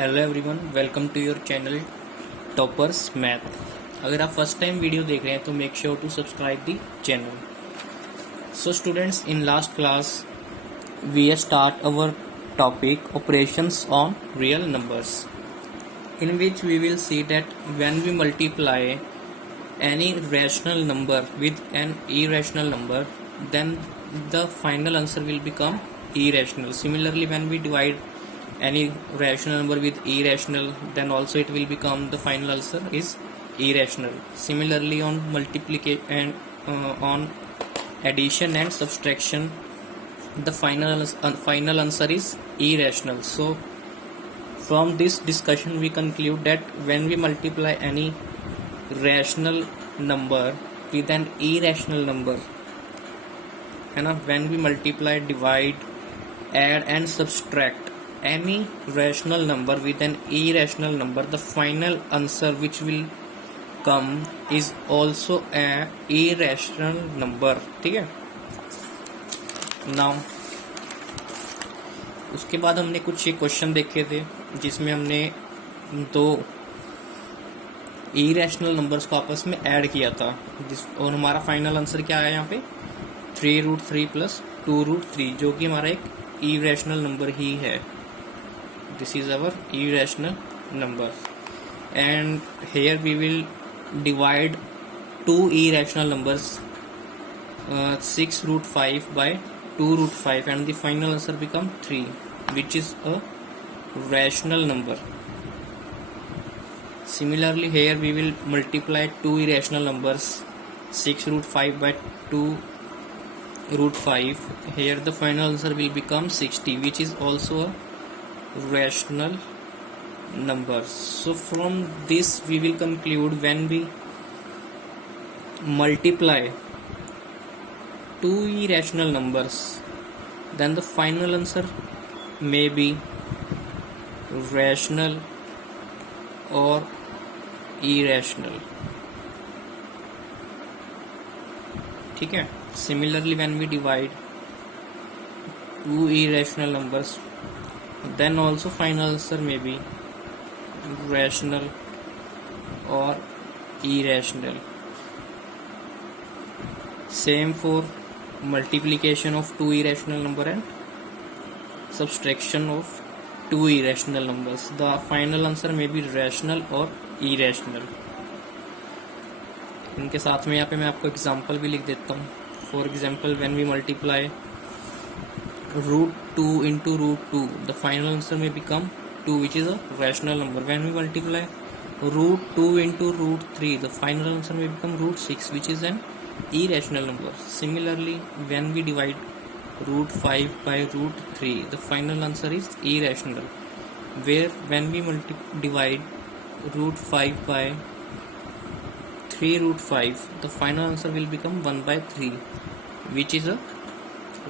Hello everyone, welcome to your channel toppers math. अगर आप first time video देख रहे हैं तो make sure to subscribe the channel. So students, in last class we start our topic operations on real numbers, in which we will see that when we multiply any rational number with an irrational number, then the final answer will become irrational. Similarly, when we divide any rational number with irrational, then also it will become the final answer is irrational. Similarly, on multiplication and on addition and subtraction, the final answer is irrational. So from this discussion we conclude that when we multiply any rational number with an irrational number, है ना, when we multiply, divide, add and subtract any rational number with an irrational number, the final answer which will come is also a irrational number. ठीक है। Now उसके बाद हमने कुछ ये question देखे थे जिसमें हमने दो इरेशनल नंबर्स को आपस में ऐड किया था, और हमारा फाइनल आंसर क्या आया यहाँ पे 3√3 प्लस 2√3, जो कि हमारा एक इरेशनल नंबर ही है। This is our irrational number and here we will divide two irrational numbers 6√5 by 2√5 and the final answer become 3, which is a rational number. Similarly, here we will multiply two irrational numbers 6√5 by 2√5. Here the final answer will become 60, which is also a rational number. So from this we will conclude when we multiply two irrational numbers, then the final answer may be rational or irrational. ठीक है। Similarly, when we divide two irrational numbers, then also final answer may be rational or irrational. Same for multiplication of two irrational number and subtraction of two irrational numbers. The final answer may be rational or irrational. इनके साथ में यहाँ पे मैं आपको example भी लिख देता हूँ. For example, when we multiply √2 into √2, the final answer may become 2, which is a rational number. When we multiply √2 into √3, the final answer may become √6, which is an irrational number. Similarly, when we divide √5 by √3, the final answer is irrational. Where when we divide √5 by 3√5, the final answer will become 1 by 3, which is a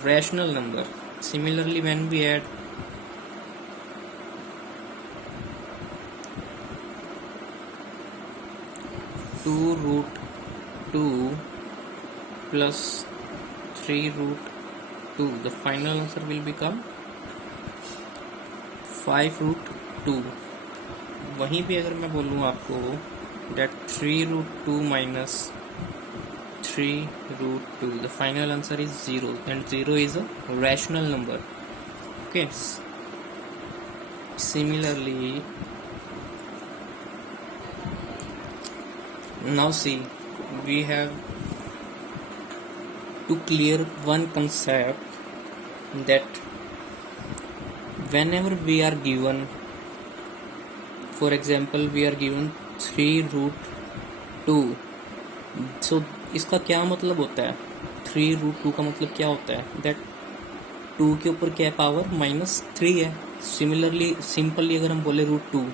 rational number. Similarly, when we add √2 plus 3√2, the final answer will become 5√2. वहीं पे अगर मैं बोलूँ आपको that 3√2 minus 3√2, the final answer is 0, and 0 is a rational number. Okay. Similarly, now see, we have to clear one concept that whenever we are given, for example, we are given 3√2, so इसका क्या मतलब होता है? 3√2 का मतलब क्या होता है? दैट 2 के ऊपर क्या पावर -3 है. सिमिलरली, सिंपली अगर हम बोले √2,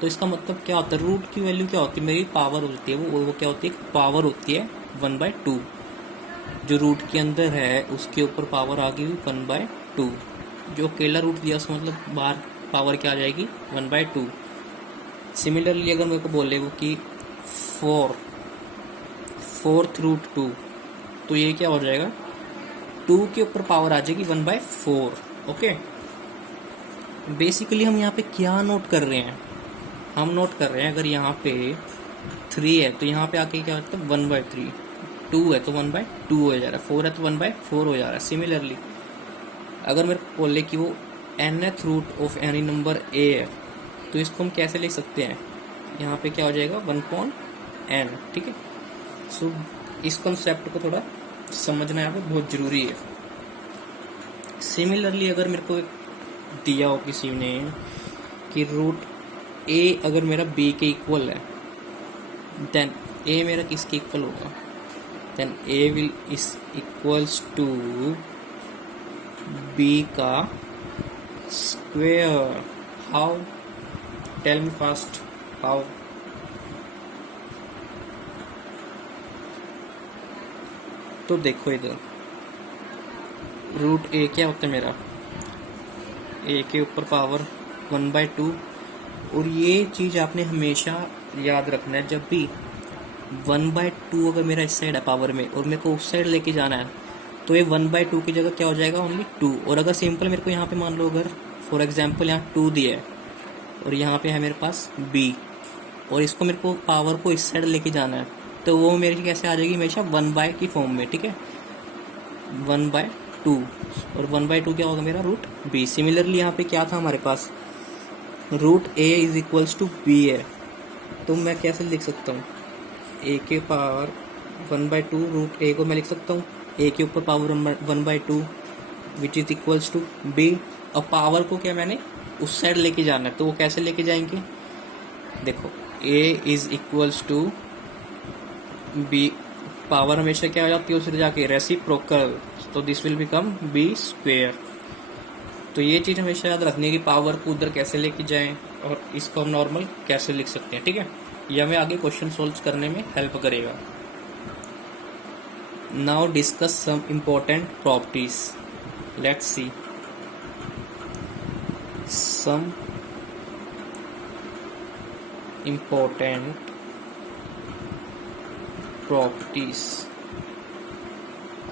तो इसका मतलब क्या होता है? रूट की वैल्यू क्या होती है? मेरी पावर होती है, वो क्या होती है? पावर होती है 1/2. जो रूट के अंदर है उसके ऊपर पावर आ गई 1/2. जो अकेला रूट दिया उसका मतलब बाहर पावर क्या आ जाएगी? 1/2. सिमिलरली, अगर मेरे को बोले वो कि 4/4, तो ये क्या हो जाएगा? 2 के ऊपर पावर आ जाएगी 1/4. ओके, बेसिकली हम यहाँ पे क्या नोट कर रहे हैं, हम नोट कर रहे हैं अगर यहाँ पे 3 है तो यहाँ पे आके क्या होता है 1/3, 2 है तो 1/2 हो जा रहा है, 4 है तो 1/4 हो जा रहा है। सिमिलरली अगर मेरे को बोले कि वो nth root of any number a है तो इसको हम कैसे लिख सकते हैं, यहाँ पे क्या हो जाएगा 1/n, ठीक है। सो इस कॉन्सेप्ट को थोड़ा समझना यहाँ पे बहुत जरूरी है। सिमिलरली अगर मेरे को दिया हो किसी ने कि रूट a अगर मेरा b के इक्वल है, देन a मेरा किसके इक्वल होगा, then a will is equals to b का square. How, tell me fast how. तो देखो इधर रूट a क्या होता है मेरा, a के ऊपर पावर 1/2, और ये चीज आपने हमेशा याद रखना है, जब भी 1/2 अगर मेरा इस साइड है पावर में और मेरे को उस साइड लेके जाना है तो ये 1/2 की जगह क्या हो जाएगा ओनली 2। और अगर सिंपल मेरे को यहाँ पे मान लो अगर फॉर एग्जांपल यहाँ 2 दिया है और यहाँ पे है मेरे पास b और इसको मेरे को पावर को इस साइड लेके जाना है तो वो मेरी कैसे आ जाएगी हमेशा 1/, की फॉर्म में, ठीक है, 1/2, और 1/2 क्या होगा मेरा रूट b। सिमिलरली यहाँ पे क्या था हमारे पास, root a is equals to b है, तो मैं कैसे लिख सकता हूँ, a के पावर 1/2 रूट a को मैं लिख सकता हूँ a के ऊपर power 1/2 which is equals to b। और पावर को क्या मैंने उस साइड लेके जाना है तो वो कैसे लेके जाएंगे, देखो a is equals to b, power हमेशा क्या हो जाती है उसे जाके रेसिप्रोकल, तो this will become b square. तो ये चीज हमेशा याद रखनी है कि पावर को उधर कैसे लेके जाएं और इसको हम नॉर्मल कैसे लिख सकते हैं, ठीक है। यह हमें आगे क्वेश्चन सोल्व करने में हेल्प करेगा। Now discuss some important properties, let's see some important properties.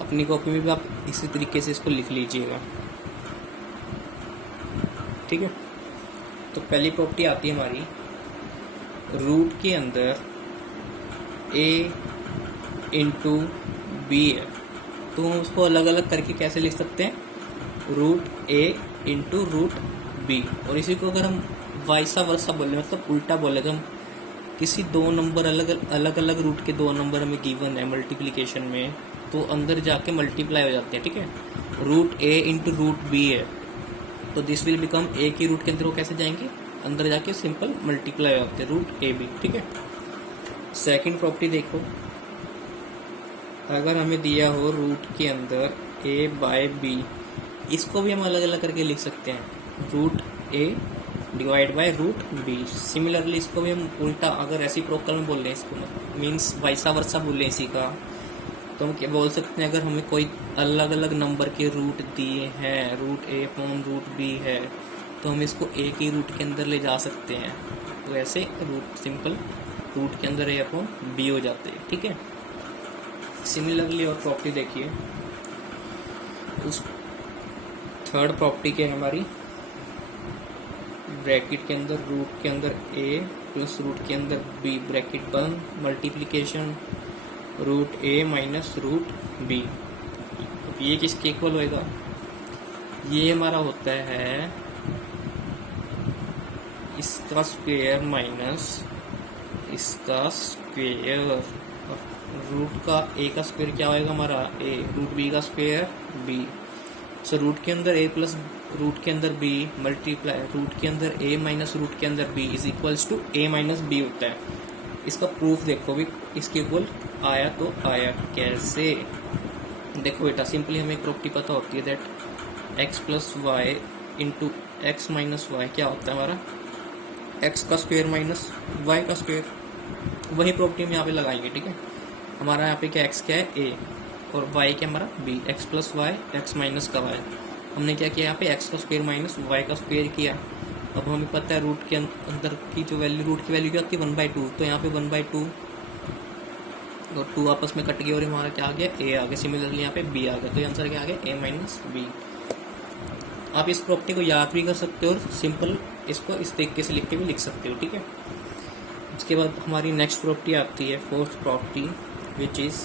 अपनी कॉपी में भी आप इसी तरीके से इसको लिख लीजिएगा, ठीक है। तो पहली प्रॉपर्टी आती है हमारी, रूट के अंदर a इंटू b है तो हम उसको अलग अलग करके कैसे लिख सकते हैं, root a into root b। और इसी को अगर हम वाइसा वर्सा बोले मतलब उल्टा बोले तो हम किसी दो नंबर अलग अलग रूट के दो नंबर हमें गिवन है मल्टीप्लिकेशन में तो अंदर जाके मल्टीप्लाई हो जाते हैं, ठीक है। Root a into root b है तो दिस विल बिकम a की रूट के अंदर वो कैसे जाएंगे, अंदर जाके सिंपल मल्टीप्लाई होते हैं रूट a b, ठीक है। सेकंड प्रॉपर्टी देखो, अगर हमें दिया हो रूट के अंदर a/b, इसको भी हम अलग अलग करके लिख सकते हैं, root a divide by root b। Similarly इसको भी हम उल्टा अगर रेसिप्रोकल में बोल रहे हैं, इसको मीन्स वाइसा वर्सा बोल रहे हैं इसी का, तो हम क्या बोल सकते हैं, अगर हमें कोई अलग अलग नंबर के रूट दिए हैं, root a upon root b है तो हम इसको a की रूट के अंदर ले जा सकते हैं, तो ऐसे रूट सिंपल रूट के अंदर a अपॉन b हो जाते हैं, ठीक है। सिमिलरली और प्रॉपर्टी देखिए, उस थर्ड प्रॉपर्टी के हमारी ब्रैकेट के अंदर रूट के अंदर a प्लस रूट के अंदर b ब्रैकेट बंद, multiplication root a minus root b। ये किसके इक्वल होएगा, ये हमारा होता है इसका स्क्वायर माइनस इसका स्क्वायर। रूट का a का स्क्वायर क्या होएगा हमारा a, रूट b का स्क्वायर b। सो रूट के अंदर a प्लस रूट के अंदर b मल्टीप्लाई रूट के अंदर a माइनस रूट के अंदर b is equals to a minus b होता है। इसका प्रूफ देखो भी इसके इक्वल आया तो आया कैसे, देखो बेटा सिंपली हमें एक प्रॉपर्टी पता होती है that x plus y into x minus y क्या होता है हमारा x का स्क्वायर माइनस y का स्क्वायर। वही प्रॉपर्टी हम यहाँ पे लगाएंगे, ठीक है। हमारा यहाँ पे क्या x क्या है a और y क्या हमारा b, x plus y x minus का y। हमने क्या किया यहाँ पे x का स्क्वायर माइनस y का स्क्वायर किया। अब हमें पता है रूट के अंदर की जो वैल्यू रूट की वैल्यू क्या होती है 1/2, तो यहाँ पे 1/2 और 2 आपस में कट गया और हमारा क्या आ गया a आ गया। सिमिलरली यहाँ पे b आ गया, तो आंसर क्या आ गया a माइनस b। आप इस प्रॉपर्टी को याद भी कर सकते हो और सिंपल इसको इस तरीके से लिख के भी लिख सकते हो, ठीक है। उसके बाद हमारी नेक्स्ट प्रॉपर्टी आती है fourth property, which is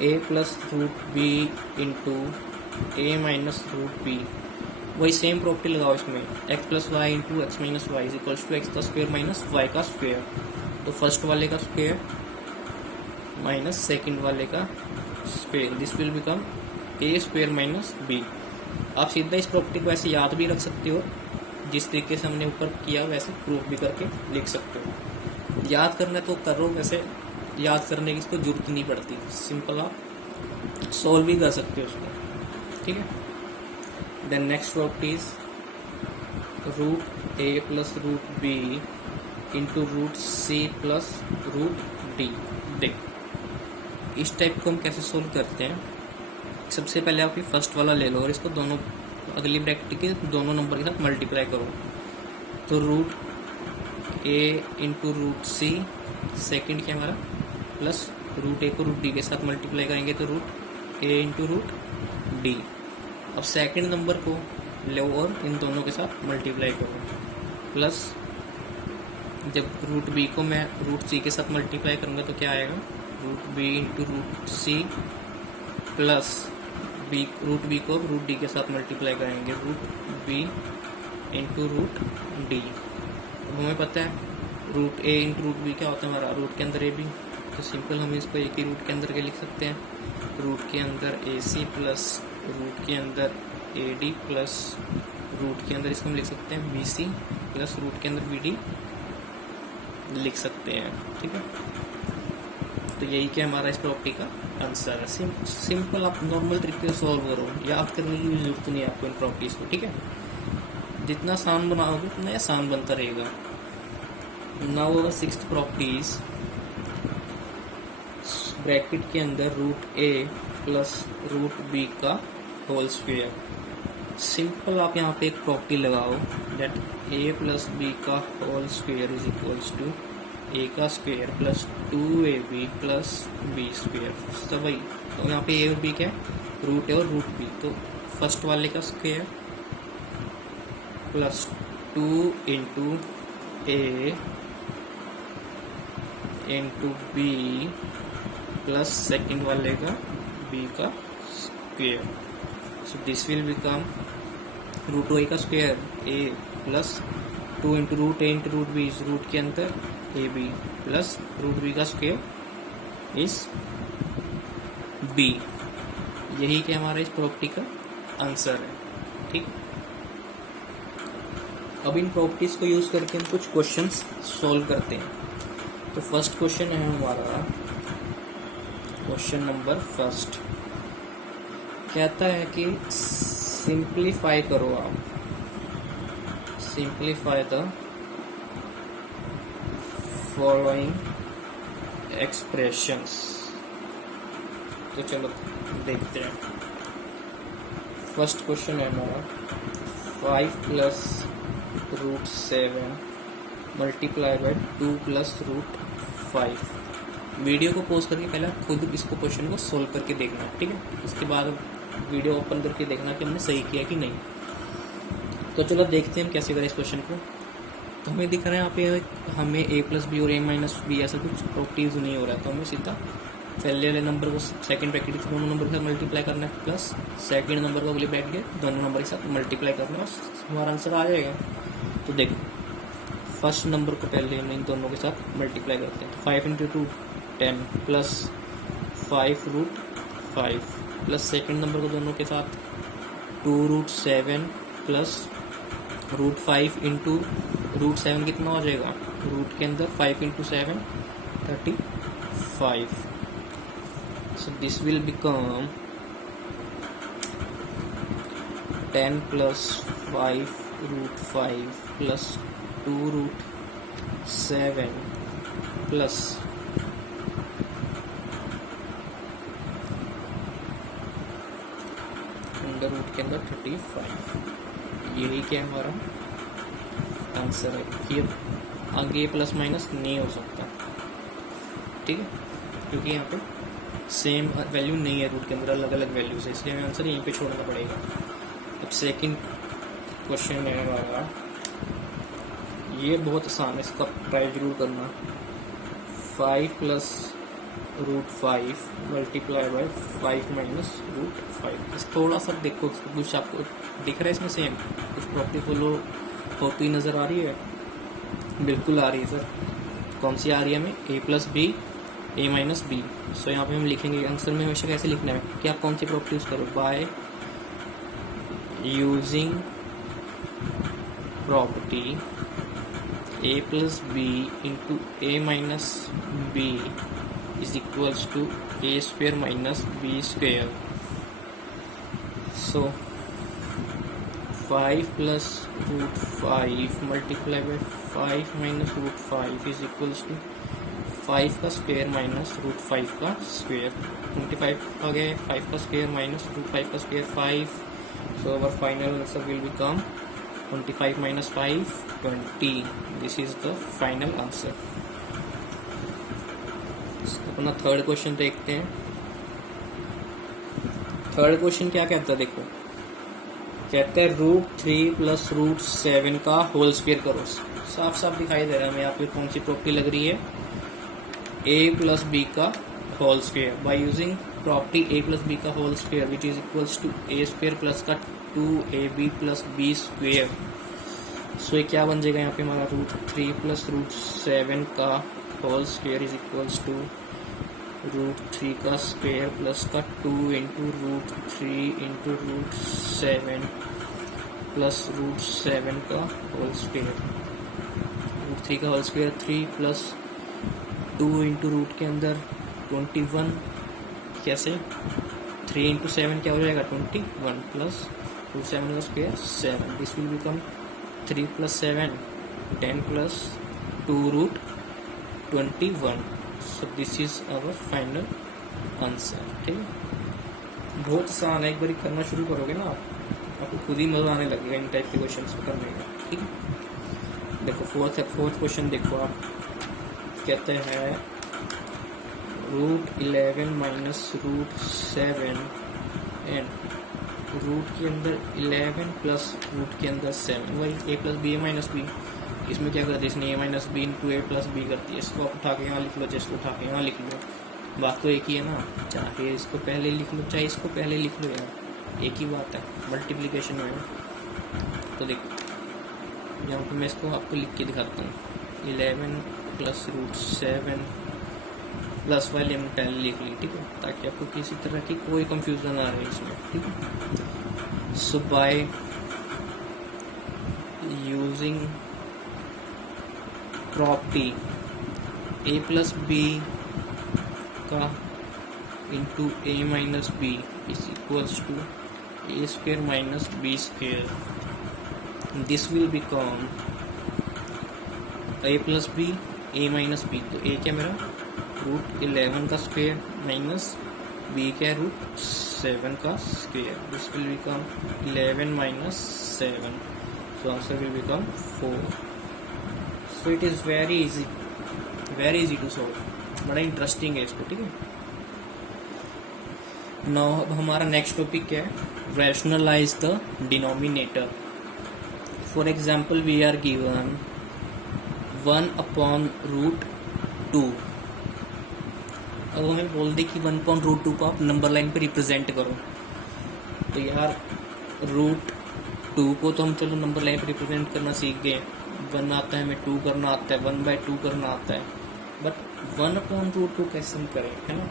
a plus root b into a minus root b. वही सेम प्रॉपर्टी लगाओ इसमें, x plus y into x minus y is equals to x का स्क्वायर माइनस वाई का square. तो first वाले का square minus second वाले का square, this will become a square minus b. आप सीधा इस प्रॉपर्टी को ऐसे याद भी रख सकते हो, जिस तरीके से हमने ऊपर किया वैसे प्रूफ भी करके लिख सकते हो। याद करना तो करो, वैसे याद करने की इसको जरूरत नहीं पड़ती, सिंपल आप सॉल्व भी कर सकते हो उसको, ठीक है। Then next property is root a plus root b into root c plus root d. देख इस टाइप को हम कैसे सोल्व करते हैं। सबसे पहले आप ये फर्स्ट वाला ले लो और इसको दोनों अगली ब्रैकेट के दोनों नंबर के साथ मल्टीप्लाई करो। तो root a into root C, second क्या हमारा, प्लस रूट ए को रूट डी के साथ मल्टीप्लाई करेंगे तो root a into root d. अब सेकेंड नंबर को लो और इन दोनों के साथ मल्टीप्लाई करो, प्लस जब रूट बी को मैं रूट सी के साथ मल्टीप्लाई करूँगा तो क्या आएगा, root b into root c plus b, root b को रूट डी के साथ मल्टीप्लाई करेंगे, root b into root d. अब हमें पता है root a into root b क्या होता है हमारा, रूट के अंदर ए बी, तो सिंपल हम इसको एक ही रूट के अंदर के लिख सकते हैं, रूट के अंदर ए सी प्लस रूट के अंदर ए डी प्लस रूट के अंदर इसको हम लिख सकते हैं बी सी प्लस रूट के अंदर बी डी लिख सकते हैं, ठीक है। तो यही क्या हमारा इस प्रॉपर्टी का आंसर है। सिंपल आप नॉर्मल तरीके से सॉल्व करो, याद करने की जरूरत नहीं है आपको इन प्रॉपर्टीज को, ठीक है। जितना आसान बनाओगे उतना आसान बनता रहेगा। Now our sixth properties, bracket के अंदर root a plus root b का होल स्क्वायर। सिंपल आप यहाँ पे एक प्रॉपर्टी लगाओ, दैट ए प्लस बी का whole square is equals to a का square plus 2ab plus b square. सब वही, तो यहाँ पे ए और बी क्या है, रूट ए और रूट बी। तो फर्स्ट वाले का square plus 2 into a into b plus second वाले का बी का square. So this will become root a का square a plus 2 into root a into root b, root के अंदर a b plus root b का square is b. यही क्या हमारा इस प्रॉपर्टी का आंसर है, ठीक। अब इन प्रॉपर्टीज को यूज करके हम कुछ क्वेश्चंस सॉल्व करते हैं। तो फर्स्ट क्वेश्चन है हमारा, क्वेश्चन नंबर फर्स्ट कहता है कि सिंप्लीफाई करो आप, सिंप्लीफाई द फॉलोइंग एक्सप्रेशंस। तो चलो देखते हैं। फर्स्ट क्वेश्चन है हमारा 5 plus root 7 multiply by 2 plus root 5। Video को पॉज करके पहले खुद इसको क्वेश्चन को सोल्व करके देखना है, ठीक है। उसके बाद वीडियो ओपन करके देखना कि हमने सही किया कि नहीं। तो चलो देखते हैं हम कैसे करें इस क्वेश्चन को। तो हमें दिख रहा है यहाँ पे हमें ए प्लस बी और ए माइनस बी ऐसा कुछ प्रॉपर्टीज नहीं हो रहा है, तो हमें सीधा पहले वाले नंबर को सेकंड ब्रैकेट के दोनों नंबर के साथ मल्टीप्लाई करना है, प्लस सेकंड नंबर को अगले ब्रैकेट के दोनों नंबर के साथ मल्टीप्लाई करना है, हमारा आंसर आ जाएगा। तो देखो फर्स्ट नंबर को पहले हम इन दोनों के साथ मल्टीप्लाई करते हैं, तो 5 into 2 10 plus 5 root 5 plus second number को दोनों के साथ 2 root 7 plus root 5 into root 7 कितना हो जाएगा, रूट के अंदर 5 into 7 35। So this will become 10 plus 5 root 5 plus 2 root 7 plus under root के अंदर 35। यही क्या हमारा आंसर है कि आगे प्लस माइनस नहीं हो सकता, ठीक है, क्योंकि यहाँ पे सेम वैल्यू नहीं है रूट के अंदर, अलग अलग वैल्यूज है, इसलिए हमें आंसर यहीं पे छोड़ना पड़ेगा। अब सेकंड क्वेश्चन है हमारा, ये बहुत आसान है, इसका ट्राई जरूर करना। 5 plus root 5 multiply by 5 minus root 5। इस थोड़ा सा देखो, कुछ आपको दिख रहा है इसमें सेम कुछ प्रॉपर्टी फॉलो होती नज़र आ रही है? बिल्कुल आ रही है सर। कौन सी आ रही है हमें? ए plus b a minus b. सो यहाँ पे हम लिखेंगे आंसर में हमेशा कैसे लिखना है कि आप कौन सी प्रॉपर्टी यूज़ करो? Bye using property a plus b into a minus b is equals to a square minus b square. So 5 plus root 5 multiply by 5 minus root 5 is equals to 5 का स्क्वायर माइनस रूट 5 का square. 25 आ गया, 5 का square minus root 5 का square 5। So our final answer will become 25 minus 5 20. This is the final answer. अपना third question देखते हैं। Third question क्या कहता है? देखो, कहते हैं रूट 3 प्लस रूट 7 का होल स्क्वायर करो। साफ साफ दिखाई दे रहा है हमें यहाँ पे कौन सी प्रॉपर्टी लग रही है? a प्लस बी का whole square by using property a plus b का whole square which is equals to a square plus का 2ab प्लस बी स्क्वायर। सो ये क्या बन जाएगा यहाँ पे हमारा? रूट 3 प्लस रूट 7 का whole square is equals to root 3 का स्क्वायर प्लस का 2 into root 3 into root 7 plus root 7 का होल स्क्वायर। रूट 3 का whole square 3 plus 2 into root के अंदर 21। कैसे? 3 इंटू 7 क्या हो जाएगा? 21 प्लस रूट 7 का square 7। This will become 3 plus 7 10 plus 2 root 21. So this is our final answer. ठीक है, बहुत आसान है। एक बार करना शुरू करोगे ना आपको खुद ही मजा आने लगेगा इन टाइप के क्वेश्चन को करने का। ठीक है, देखो फोर्थ क्वेश्चन देखो आप, कहते हैं root 11 minus root 7 and root के अंदर 11 प्लस रूट के अंदर 7। वही a plus b a minus b. इसमें क्या करती है? इसने a minus b into a plus b करती है। इसको आप उठा के यहाँ लिख लो, चाहे इसको उठा के यहाँ लिख लो, बात तो एक ही है ना। चाहे इसको पहले लिख लो चाहे इसको पहले लिख लो, यार एक ही बात है मल्टीप्लिकेशन में। तो देखो यहाँ पे मैं इसको आपको लिख के दिखाता हूँ। 11 प्लस रूट 7 प्लस वाली हमने पहले लिख ली। ठीक है, ताकि आपको किसी तरह की कोई कंफ्यूजन ना रहे इसमें। ठीक है, so by using property a plus b का into a minus b is equals to a square minus b square. This will become a plus b a minus b. तो a क्या मेरा? रूट 11 का स्क्वायर माइनस b क्या? Root 7 का square. This will become 11 minus 7। So answer will become 4। So it is very easy to solve. बड़ा interesting है इसको। ठीक है, नाउ अब हमारा नेक्स्ट टॉपिक क्या है? Rationalise the denominator. For example we are given 1 upon root 2। अब हमें बोल दे कि 1 अपॉन रूट 2 को आप नंबर लाइन पे रिप्रेजेंट करो। तो यार रूट 2 को तो हम चलो नंबर लाइन पे रिप्रेजेंट करना सीख गए, 1 आता है हमें, 2 करना आता है, 1/2 करना आता है, बट 1 अपॉन रूट 2 कैसे हम करें, है ना।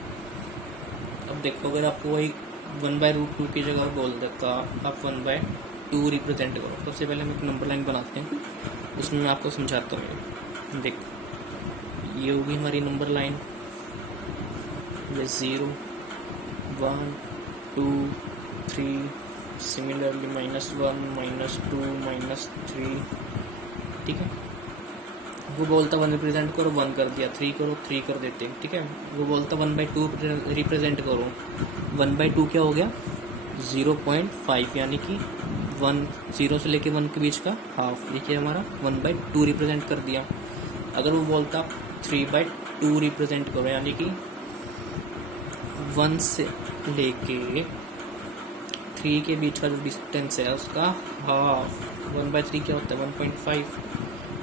अब देखो, अगर आपको वही 1/√2 की जगह बोल देता आप 1/2 रिप्रेजेंट करो। सबसे पहले हम एक नंबर लाइन बनाते हैं, उसमें मैं आपको समझाता हूँ। देखो ये होगी हमारी नंबर लाइन, ये 0 1 2 3, सिमिलरली -1 -2 -3। ठीक है, वो बोलता 1 रिप्रेजेंट करो, 1 कर दिया, 3 करो, 3 कर देते हैं। ठीक है, वो बोलता 1/2 रिप्रेजेंट करो, 1/2 क्या हो गया 0.5, यानी कि 0 से लेके 1 के बीच का हाफ, ये क्या हमारा 1/2 रिप्रेजेंट कर दिया। अगर वो बोलता 3/2 रिप्रेजेंट करो, यानी कि 1 से लेके 3 के बीच का जो डिस्टेंस है उसका हाफ, 1/3 क्या होता है 1.5,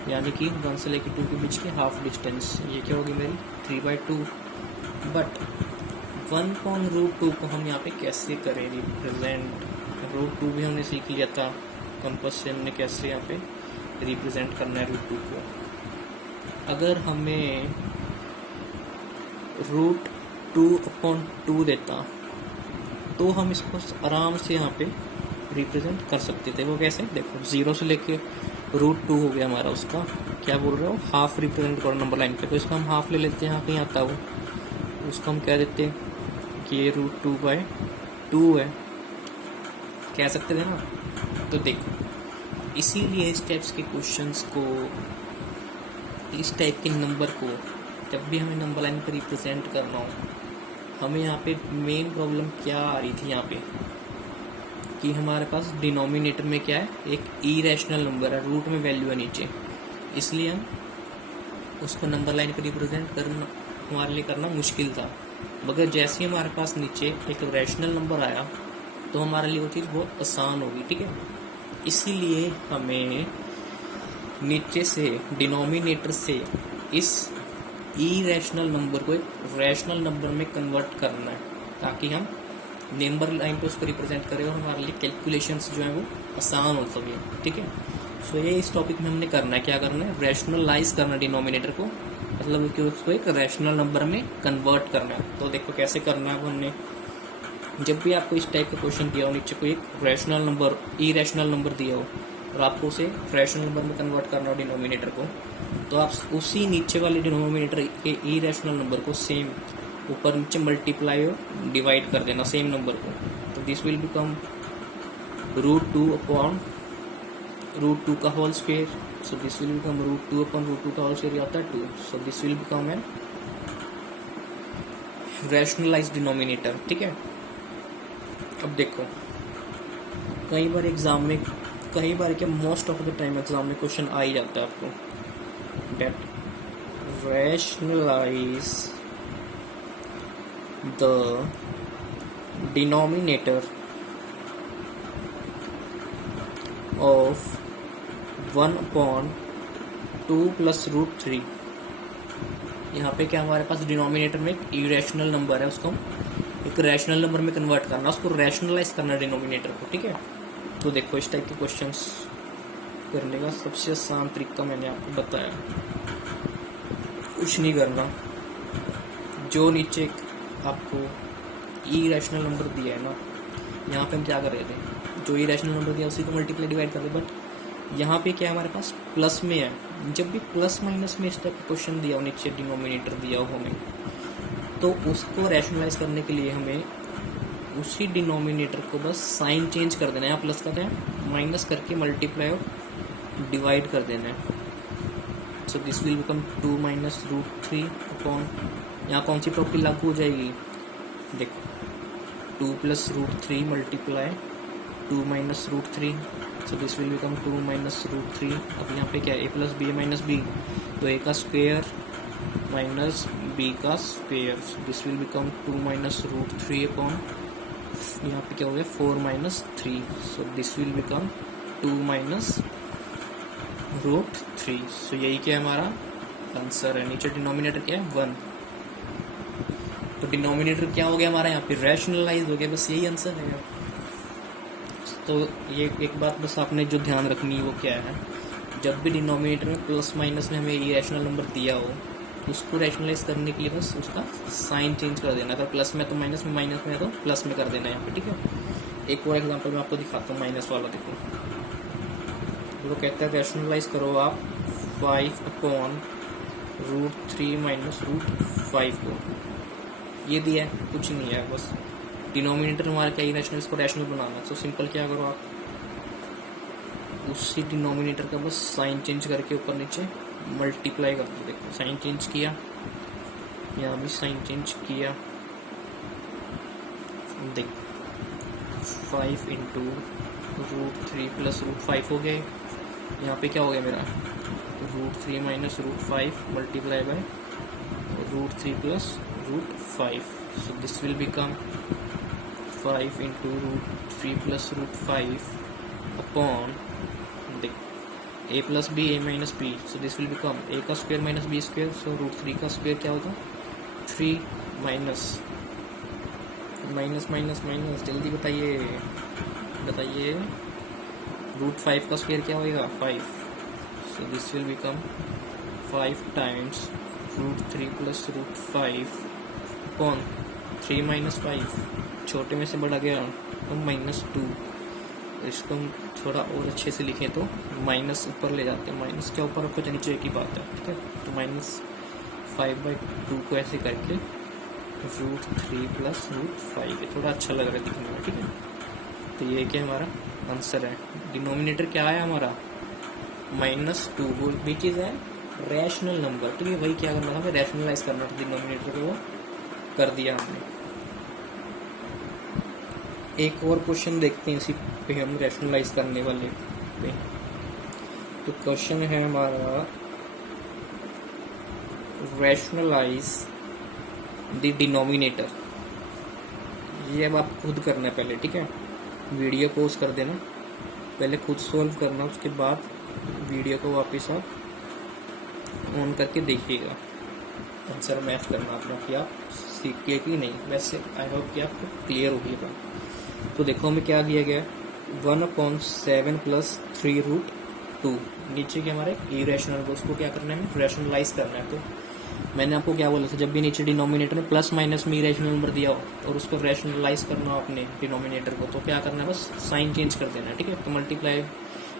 यानी कि 1 से लेकर 2 के बीच की हाफ डिस्टेंस, ये क्या होगी मेरी 3/2। बट 1/√2 को हम यहाँ पे कैसे करें रिप्रेजेंट, √2 भी हमने सीख लिया था, कंपास से हमने कैसे यहाँ पे रिप्रेजेंट करना है √2 को। अगर हमें √2/2 देता तो हम इसको आराम से यहाँ पे रिप्रेजेंट कर सकते थे। वो कैसे, देखो 0 से लेके √2 हो गया हमारा, उसका क्या बोल रहे हो हाफ रिप्रेजेंट करो नंबर लाइन पे, तो इसका हम हाफ ले लेते हैं, यहाँ पे आता हो उसको हम कह देते हैं कि ये √2/2 है, कह सकते थे ना। तो देखो इसीलिए इस टाइप्स के क्वेश्चंस को, इस टाइप के नंबर को जब भी हमें नंबर लाइन पर रिप्रेजेंट करना हो, हमें यहाँ पे मेन प्रॉब्लम क्या आ रही थी यहाँ पे कि हमारे पास डिनोमिनेटर में क्या है, एक इरेशनल नंबर है, रूट में वैल्यू है नीचे, इसलिए हम उसको नंबर लाइन पर रिप्रेजेंट करना हमारे लिए करना मुश्किल था। मगर जैसे ही हमारे पास नीचे एक रैशनल नंबर आया तो हमारे लिए वो चीज़ बहुत आसान होगी, ठीक है। इसीलिए हमें नीचे से डिनोमिनेटर से इस इरेशनल नंबर को एक रैशनल नंबर में कन्वर्ट करना है, ताकि हम नंबर लाइन पे उसको रिप्रेजेंट करें और हमारे लिए कैलकुलेशंस जो है वो आसान हो सके, ठीक है। सो ये इस टॉपिक में हमने करना है, क्या करना है, रैशनलाइज करना डिनोमिनेटर को, मतलब कि उसको एक रैशनल नंबर में कन्वर्ट करना है। तो देखो कैसे करना है। हमने जब भी आपको इस टाइप का क्वेश्चन दिया हो, नीचे कोई एक रैशनल नंबर इरेशनल नंबर दिया हो और आपको उसे रैशनल नंबर में कन्वर्ट करना हो डिनोमिनेटर को, तो आप उसी नीचे वाले डिनोमिनेटर के इरेशनल नंबर को सेम ऊपर नीचे मल्टीप्लाई और डिवाइड कर देना सेम नंबर को। तो दिस विल बिकम √2 का whole square. So this will become √2 का होल स्क्वायर आता है 2। So this will become an rationalised denominator, ठीक है। अब देखो कई बार एग्जाम में, कई बार क्या most of the time exam में क्वेश्चन आ ही जाता है आपको, that rationalize the denominator of 1/2 plus √3। यहाँ पे क्या हमारे पास डिनोमिनेटर में एक इरेशनल नंबर है, उसको हम एक रैशनल नंबर में कन्वर्ट करना, उसको रैशनलाइज करना डिनोमिनेटर को, ठीक है। तो देखो इस टाइप के क्वेश्चंस करने का सबसे आसान तरीका मैंने आपको बताया, कुछ नहीं करना। जो नीचे आपको इरेशनल नंबर दिया है ना, यहाँ पे हम क्या कर रहे थे, जो इरेशनल नंबर दिया उसी को मल्टीप्लाई डिवाइड कर दे। बट यहाँ पे क्या हमारे पास प्लस में है, जब भी प्लस माइनस में इस टाइप का क्वेश्चन दिया हो, नीचे डिनोमिनेटर दिया हो हमें, तो उसको रैशनलाइज करने के लिए हमें उसी डिनोमिनेटर को बस साइन चेंज कर देना है, यहाँ प्लस का था माइनस करके मल्टीप्लाई और डिवाइड कर देना है। So this will become 2 minus √3 upon, यहाँ कौन सी प्रॉपर्टी लागू हो जाएगी, देखो 2 plus √3 multiply 2 minus √3। So this will become 2 minus √3। अब यहाँ पे क्या है, a plus b minus b, तो a का स्क्वेयर माइनस b का square. This will become 2 minus √3 upon, यहाँ पे क्या हो गया 4 minus 3। So this will become 2 minus √3। सो यही क्या है हमारा आंसर है। नीचे डिनोमिनेटर क्या है 1, तो डिनोमिनेटर क्या हो गया हमारा यहाँ पे रैशनलाइज हो गया, बस यही आंसर है। तो ये एक बात बस आपने जो ध्यान रखनी है वो क्या है, जब भी डिनोमिनेटर में प्लस माइनस में हमें इरेशनल नंबर दिया हो, उसको रैशनलाइज करने के लिए बस उसका साइन चेंज कर देना, अगर प्लस में तो माइनस में, माइनस में तो प्लस में कर देना यहाँ पे, ठीक है। एक और एग्जांपल मैं आपको दिखाता हूँ माइनस वाला। देखो वो कहता है रैशनलाइज करो आप 5/√3 माइनस √5 को, ये दिया है, कुछ नहीं है, बस डिनोमिनेटर हमारा क्या इरेशनल, इसको रैशनल बनाना है। तो सिंपल क्या करो आप, उसी डिनोमिनेटर का बस साइन चेंज करके ऊपर नीचे मल्टीप्लाई कर दो। देखो साइन चेंज किया, यहाँ भी साइन चेंज किया, देखो 5 इंटू √3 प्लस √5 हो गए। यहाँ पे क्या हो गया मेरा √3 minus √5 multiply by √3 plus √5। So this will become 5 into √3 plus √5 upon, देखो a plus b a minus b, so this will become a का square minus b square, so root 3 का स्क्वायर क्या होगा 3 माइनस माइनस माइनस माइनस, जल्दी बताइए बताइए, root 5 का square क्या होगा 5, so this will become 5 times root 3 plus root 5 upon 3 minus 5, छोटे में से बड़ा गया तो -2, इसको हम थोड़ा और अच्छे से लिखें तो माइनस ऊपर ले जाते हैं, माइनस क्या ऊपर रखो तो नीचे एक ही बात है, ठीक है। तो -5/2 को ऐसे करके रूट 3 प्लस रूट 5, ये थोड़ा अच्छा लग रहा है दिखने में, ठीक है। तो ये क्या हमारा आंसर है, डिनोमिनेटर क्या है हमारा -2, वो भी चीज़ है रैशनल नंबर, ठीक है। वही क्या करना था, हमें रैशनलाइज करना था डिनोमिनेटर को, वो कर दिया हमने। एक और क्वेश्चन देखते हैं इसी पे हम रैशनलाइज करने वाले पे। तो क्वेश्चन है हमारा रैशनलाइज द डिनोमिनेटर, ये अब आप खुद करना है पहले, ठीक है। वीडियो पॉज कर देना, पहले खुद सॉल्व करना, उसके बाद वीडियो को वापस आप ऑन करके देखिएगा, आंसर मैथ करना अपना कि आप सीखिए कि नहीं। वैसे आई होप कि आपको क्लियर होगी बात। तो देखो हमें क्या दिया गया, 1/7 प्लस 3√2, नीचे के हमारे इरेशनल को, उसको क्या करना है, रैशनलाइज करना है। तो मैंने आपको क्या बोला था, जब भी नीचे डिनोमिनेटर में प्लस माइनस में इरेशनल नंबर दिया हो और उसको रैशनलाइज करना हो अपने डिनोमिनेटर को, तो क्या करना है, बस साइन चेंज कर देना है, ठीक है। तो multiply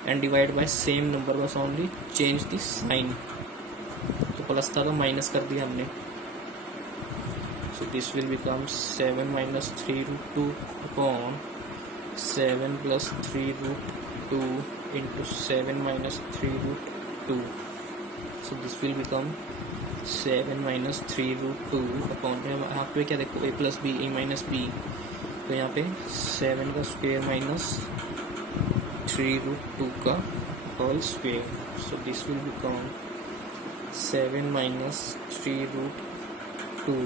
and divide by same number, बस ओनली चेंज द साइन। तो प्लस था तो माइनस कर दिया हमने, so this will become 7 minus 3√2 upon 7 plus 3√2 into 7 minus 3√2, so this will become 7 minus 3√2 upon, यहाँ पे क्या देखो a plus b a minus b, तो यहाँ पे 7 का स्क्वायर माइनस 3√2 का whole square, so this will become 7 minus 3√2,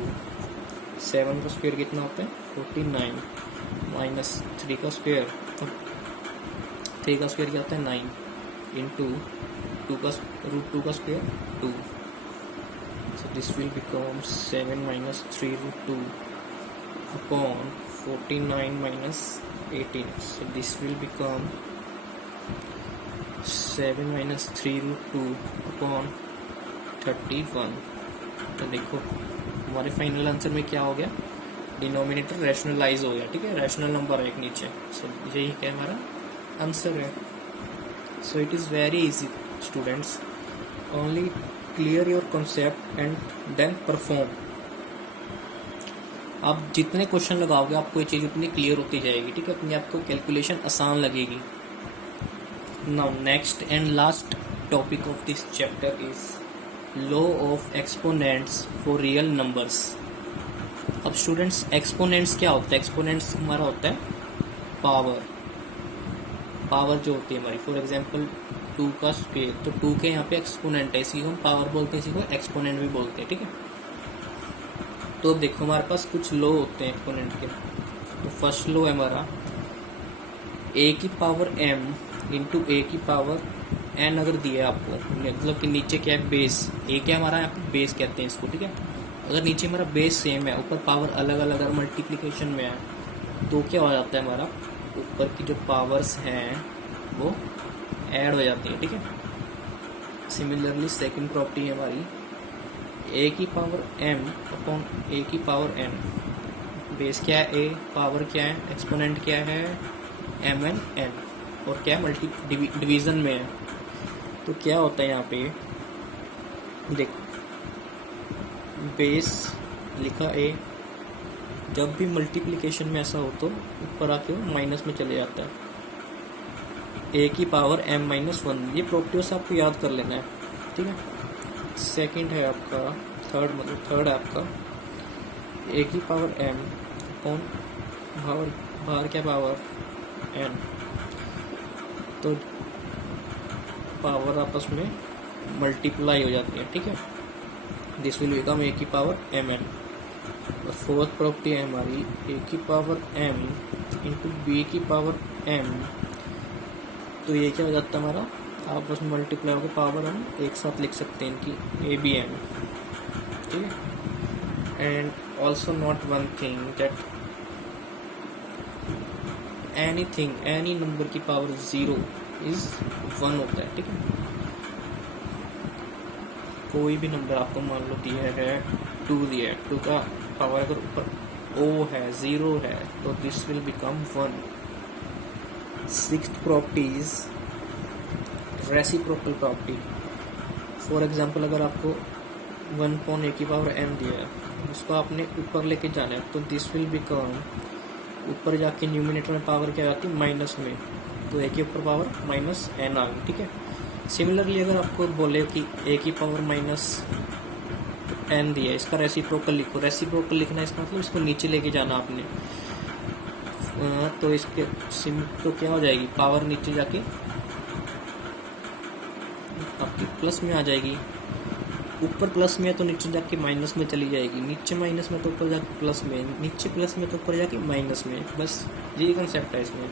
7 का स्क्वायर कितना होता है 49, माइनस 3 का स्क्वायर, 3 का स्क्वायर क्या होता है 9, इंटू 2 का √2 का square 2, so this will become 7 minus 3√2 upon 49 minus 18, so this will become 7 minus 3√2 upon 31। तो देखो हमारे फाइनल आंसर में क्या हो गया, डिनोमिनेटर रैशनलाइज हो गया, ठीक है, रैशनल नंबर है एक नीचे, सो यही क्या हमारा आंसर है। So it is very easy students, only clear your concept and then perform. आप जितने क्वेश्चन लगाओगे आपको ये चीज़ उतनी क्लियर होती जाएगी, ठीक है, अपने आपको कैलकुलेशन आसान लगेगी। Now next and last topic of this chapter is law of exponents for real numbers. अब स्टूडेंट्स एक्सपोनेंट्स क्या होता है, एक्सपोनेंट्स हमारा होता है पावर, पावर जो होती है हमारी, फॉर एग्जांपल 2 का स्क्वायर, तो 2 के यहाँ पे एक्सपोनेंट है, इसी को हम पावर बोलते हैं, इसी को एक्सपोनेंट भी बोलते हैं, ठीक है। तो अब देखो हमारे पास कुछ लॉ होते हैं एक्सपोनेंट के। तो फर्स्ट लॉ है हमारा a की पावर m इंटू a की पावर n अगर दिया है आपको, मतलब कि नीचे क्या है बेस, a क्या हमारा यहाँ पे बेस कहते हैं इसको, ठीक है। अगर नीचे हमारा बेस सेम है, ऊपर पावर अलग अलग अगर मल्टीप्लिकेशन में है, तो क्या हो जाता है हमारा ऊपर की जो पावर्स हैं वो ऐड हो जाती है, ठीक है। सिमिलरली सेकंड प्रॉपर्टी है हमारी a की पावर m अपॉन a की पावर n, बेस क्या है a, पावर क्या है, एक्सपोनेंट क्या है m n n, और क्या मल्टी डिवीजन में है। तो क्या होता है यहाँ पे देखो, बेस लिखा a, जब भी मल्टीप्लिकेशन में ऐसा हो तो ऊपर आके वो माइनस में चले जाता है, a की पावर m-1, ये प्रॉपर्टीज आपको याद कर लेना है, ठीक है। सेकंड है आपका थर्ड है आपका a की पावर m अपॉन बाहर क्या पावर n, तो पावर आपस में मल्टीप्लाई हो जाती है, ठीक है। दिस विल बिकम a की पावर mn। और फोर्थ प्रॉपर्टी है हमारी a की पावर m इंटू b की पावर m, तो ये क्या हो जाता है हमारा आपस में मल्टीप्लाई होकर पावर हम एक साथ लिख सकते हैं इनकी ABM, ठीक है। And also note one thing that any number की पावर 0 इज 1 होता है, ठीक है। कोई भी नंबर आपको मान लो दिया है 2 दिया है, 2 का पावर अगर ऊपर O है 0 है तो this will become 1। Sixth property is reciprocal property. For example अगर आपको 1/a की पावर n दिया है, उसको आपने ऊपर लेके जाना है तो दिस विल बिकम, ऊपर जाके न्यूमिनेटर में पावर क्या आती है माइनस में, तो a के ऊपर पावर -n आ गई, ठीक है। सिमिलरली अगर आपको बोले कि a की पावर -n दिया है, इसका रेसिप्रोकल लिखो, रेसिप्रोकल लिखना है इसका मतलब इसको नीचे लेके जाना आपने, तो इसके तो क्या हो जाएगी, पावर नीचे जाके आपकी प्लस में आ जाएगी। ऊपर प्लस में है तो नीचे जाके माइनस में चली जाएगी, नीचे माइनस में तो ऊपर जाके प्लस में, नीचे प्लस में तो ऊपर जाके माइनस में। बस यही कंसेप्ट है इसमें।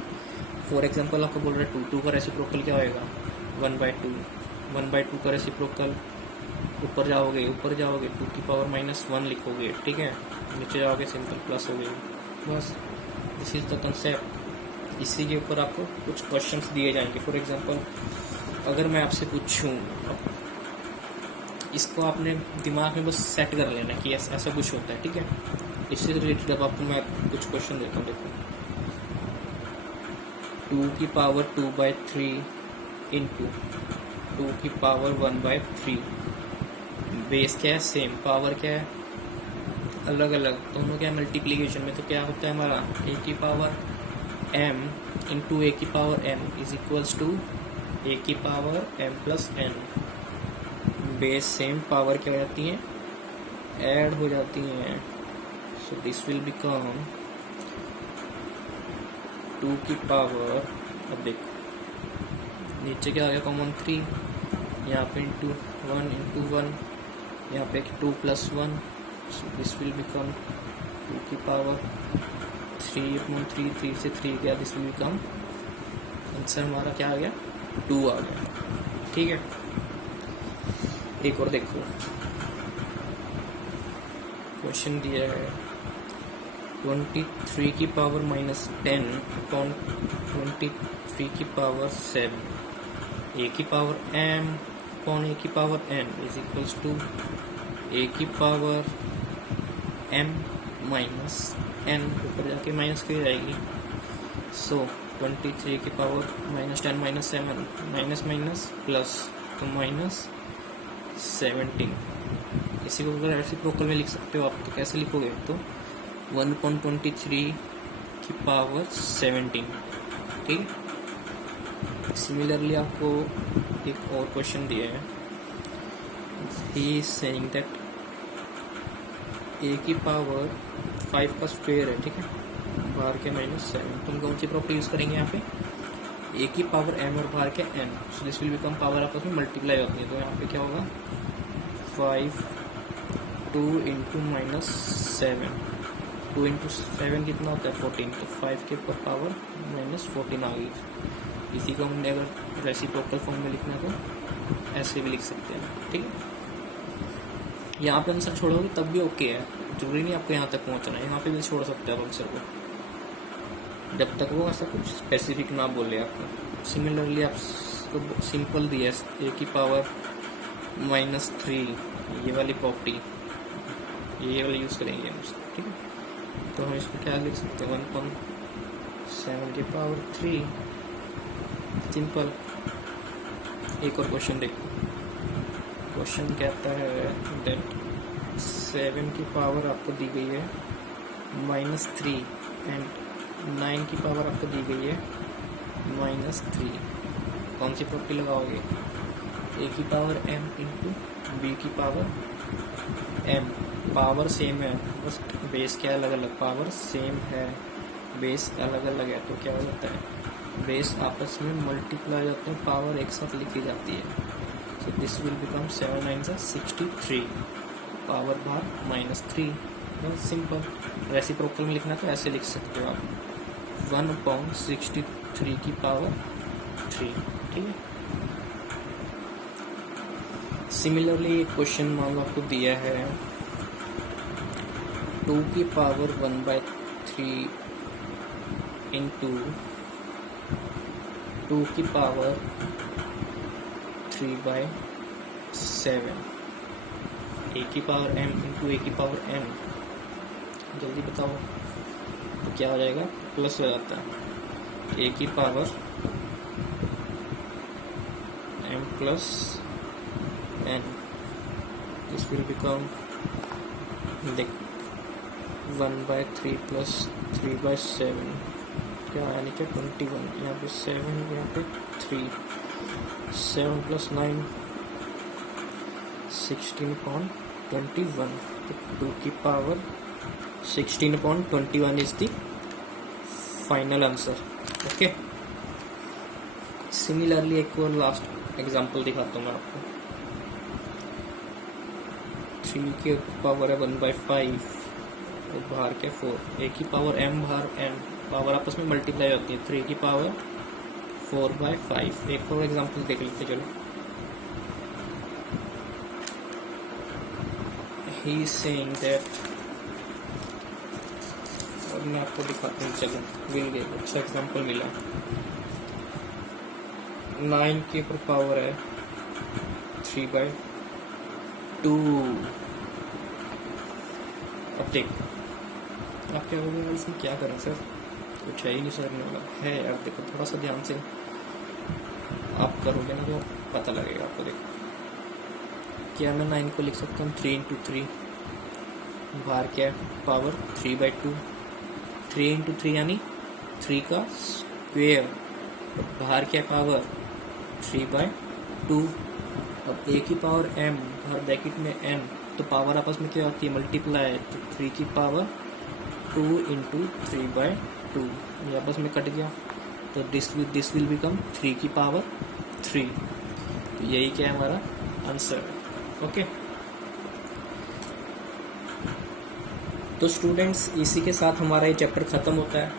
फॉर एग्जांपल आपको बोल रहे हैं 2 का रेसिप्रोकल क्या होएगा 1/2, 1/2 का रेसिप्रोकल ऊपर जाओगे 2 की पावर -1 लिखोगे, ठीक है, नीचे जाओगे सिंपल प्लस हो गई। बस दिस इज द कंसेप्ट। इसी के ऊपर आपको कुछ क्वेश्चंस दिए जाएंगे। फॉर एग्जांपल अगर मैं आपसे पूछूं, इसको आपने दिमाग में बस सेट कर लेना कि ऐसा कुछ होता है, ठीक है। इससे रिलेटेड अब आपको मैं कुछ क्वेश्चन देता हूँ। देखो 2 की पावर 2/3 इंटू 2 की पावर 1/3, बेस क्या है सेम, पावर क्या है अलग अलग, दोनों क्या मल्टीप्लीकेशन में, तो क्या होता है हमारा a की पावर m इंटू a की power n is equals to a की power m plus n। Base same, power क्या हो जाती है ऐड हो जाती हैं, सो दिस विल बिकम 2 की पावर, अब देखो नीचे क्या आ गया कॉमन 3, यहाँ पे इंटू 1, यहाँ पे 2 + 1, so this will become 2 की पावर 3/3, 3 से 3 गया, दिस विल बिकम, आंसर हमारा क्या आ गया 2 आ गया, ठीक है। एक और देखो क्वेश्चन दिया है 23 की पावर -10 अपॉन 23 की पावर 7, a की पावर m अपॉन a की power n is equals to a की पावर m माइनस n, ऊपर जाके माइनस की जाएगी, सो 23 की पावर -10 -7 माइनस माइनस प्लस, तो -17। इसी को अगर रेसिप्रोकल में लिख सकते हो आप, तो कैसे लिखोगे, तो 1/23 की पावर 17, ठीक। सिमिलरली आपको एक और क्वेश्चन दिया है, he is saying that a की पावर 5 का स्क्वायर है, ठीक है, बाहर के -7, तो हम कौन सी प्रॉपर्टी यूज करेंगे यहाँ पे, a की पावर m और बाहर के n, so this will become, power आपस में मल्टीप्लाई होती है, तो यहाँ पे क्या होगा 5 2 इंटू -7, 2 इंटू 7 कितना होता है 14, तो 5 के ऊपर पावर -14 आ गई। इसी को हमने अगर रेसिप्रोकल फॉर्म में लिखना है तो ऐसे भी लिख सकते हैं, ठीक है। यहाँ पे आंसर छोड़ोगे तब भी ओके है, जरूरी नहीं आपको यहाँ तक पहुँचना है, यहाँ पे भी छोड़ सकते हैं आप आंसर को, जब तक वो ऐसा कुछ स्पेसिफिक ना बोले आपको। सिमिलरली आपको सिंपल दिया है a की पावर -3, ये वाली प्रॉपर्टी, ये वाला यूज़ करेंगे हम, ठीक है। तो हम इसको क्या लिख सकते हैं 1/7 की पावर 3, सिंपल। एक और क्वेश्चन देखो, क्वेश्चन कहता है दैट 7 की पावर आपको दी गई है -3 एंड 9 की पावर आपको दी गई है -3, कौन सी प्रॉपर्टी लगाओगे, a की पावर m इंटू b की पावर m, पावर सेम है, बस बेस क्या अलग अलग, पावर सेम है बेस अलग अलग है, तो क्या हो जाता है बेस आपस में मल्टीप्लाई हो जाते हैं, पावर एक साथ लिखी जाती है, so this will become 7 9 63, power बाहर -3, बस सिंपल। रेसिप्रोकल में लिखना तो ऐसे लिख सकते हो आप 1/63 की पावर 3, ठीक है। सिमिलरली एक क्वेश्चन मान लो आपको दिया है 2 की पावर 1/3 इंटू 2 की पावर 3/7 a की पावर m इंटू a की पावर m। जल्दी बताओ तो क्या हो जाएगा, प्लस हो जाता है a की power m plus n। This will become देख 1/3 प्लस 3/7 क्या यानी कि 21, यहाँ पे 7 यहाँ पे 3, 7 प्लस 9 16/21। तो 2 की power 16/21 is the final answer. Okay, similarly एक और लास्ट एग्जांपल दिखाता हूँ मैं आपको। 3 की पावर है 1/5 और बाहर के 4, a की पावर m बाहर m, पावर आपस में मल्टीप्लाई होती है। 3 की पावर 4/5। एक और एग्जांपल देख लेते चलो। ही इज सेइंग दैट, और मैं आपको दिखाता हूँ, चलो मिल गया, अच्छा एग्जांपल मिला। 9 की पावर है 3/2। अब देखो आप क्या करोगे, इसमें क्या करें सर, कुछ है ही नहीं सर ने बोला है यार। देखो थोड़ा सा ध्यान से आप करोगे ना तो पता लगेगा आपको। देखो क्या मैं 9 को लिख सकता हूँ 3 इंटू 3, बाहर क्या है पावर 3/2, 3 इंटू 3 यानी 3 का स्क्वेयर, और बाहर क्या पावर 3/2। अब a की पावर m, बाहर ब्रैकेट में n, तो पावर आपस में क्या होती है, मल्टीप्लाई। तो 3 की पावर 2 इंटू 3/2, ये आपस में कट गया, तो दिस विल बिकम 3 की पावर 3। तो यही क्या है हमारा आंसर है। ओके, तो स्टूडेंट्स इसी के साथ हमारा ये चैप्टर खत्म होता है।